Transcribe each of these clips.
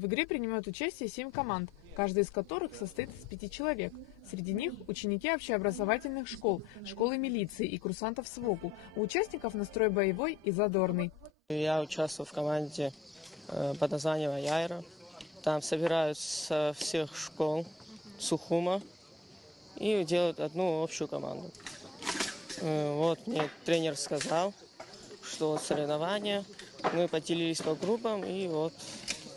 В игре принимают участие 7 команд, каждая из которых состоит из 5 человек. Среди них ученики общеобразовательных школ, школы милиции и курсантов СВОКу. У участников настрой боевой и задорный. Я участвую в команде под названием Яйра. Там собирают со всех школ Сухума и делают одну общую команду. Вот мне тренер сказал, что соревнования, мы поделились по группам, и вот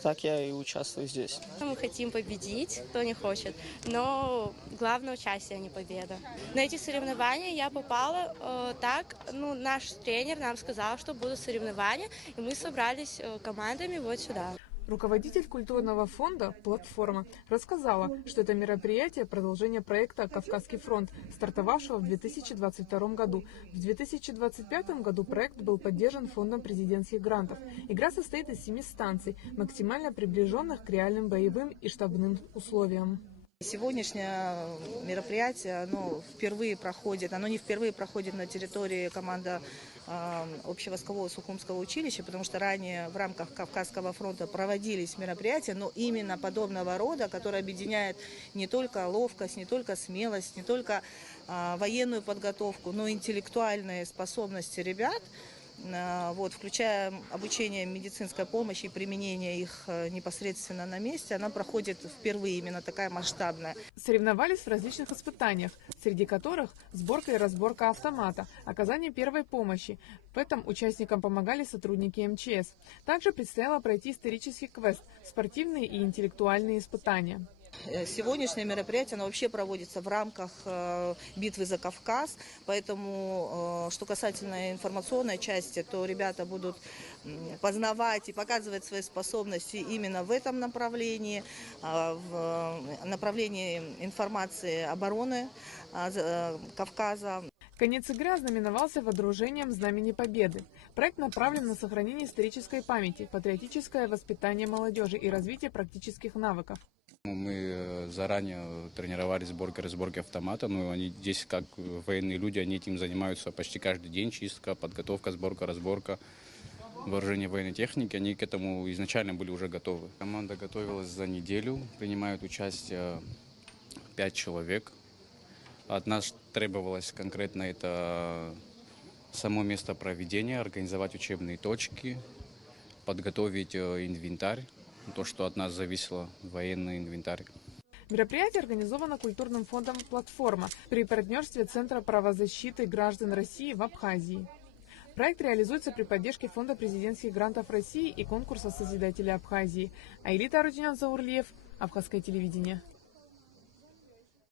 так я и участвую здесь. Мы хотим победить, кто не хочет, но главное участие, а не победа. На эти соревнования я попала наш тренер нам сказал, что будут соревнования, и мы собрались командами вот сюда. Руководитель культурного фонда «Платформа» рассказала, что это мероприятие – продолжение проекта «Кавказский фронт», стартовавшего в 2022 году. В 2025 году проект был поддержан фондом президентских грантов. Игра состоит из 7 станций, максимально приближенных к реальным боевым и штабным условиям. Сегодняшнее мероприятие, оно не впервые проходит на территории команды общевойскового Сухумского училища, потому что ранее в рамках Кавказского фронта проводились мероприятия, но именно подобного рода, которые объединяют не только ловкость, не только смелость, не только военную подготовку, но и интеллектуальные способности ребят, включая обучение медицинской помощи и применение их непосредственно на месте, она проходит впервые, именно такая масштабная. Соревновались в различных испытаниях, среди которых сборка и разборка автомата, оказание первой помощи. В этом участникам помогали сотрудники МЧС. Также предстояло пройти исторический квест, спортивные и интеллектуальные испытания. Сегодняшнее мероприятие, оно вообще проводится в рамках битвы за Кавказ, поэтому, что касательно информационной части, то ребята будут познавать и показывать свои способности именно в этом направлении, в направлении информации обороны Кавказа. Конец игры ознаменовался водружением Знамени Победы. Проект направлен на сохранение исторической памяти, патриотическое воспитание молодежи и развитие практических навыков. Мы заранее тренировались сборкой и разборкой автомата, но они здесь, как военные люди, они этим занимаются почти каждый день. Чистка, подготовка, сборка, разборка, вооружение военной техники. Они к этому изначально были уже готовы. Команда готовилась за неделю, принимают участие 5 человек. От нас требовалось конкретно это само место проведения, организовать учебные точки, подготовить инвентарь, то, что от нас зависело, военный инвентарь. Мероприятие организовано культурным фондом «Платформа» при партнерстве Центра правозащиты граждан России в Абхазии. Проект реализуется при поддержке Фонда президентских грантов России и конкурса «Созидатели Абхазии». Айлита Арутюнян, Заурлиев, Абхазское телевидение.